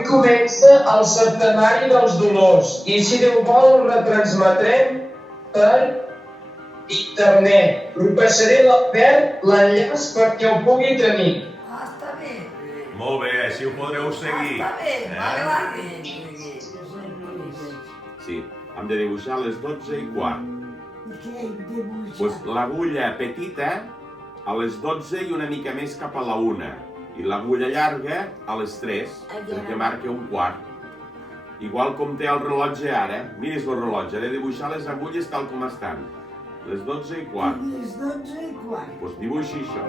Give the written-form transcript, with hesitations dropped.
Avui comença el centenari dels dolors i si Déu vol el retransmetrem per internet. Propassaré l'enllaç perquè ho pugui tenir. Està bé. Molt bé, així ho podreu seguir. Està bé, vale. Sí, hem de dibuixar a les 12:15. Què dibuixa? Pues l'agulla petita a les 12 i una mica més cap a la 1. I l'agulla llarga a les 3, perquè marca 1/4. Igual com té el rellotge ara. Miris el rellotge, he de dibuixar les agulles tal com estan. Les 12:15. Les 12:15. Doncs dibuixi això.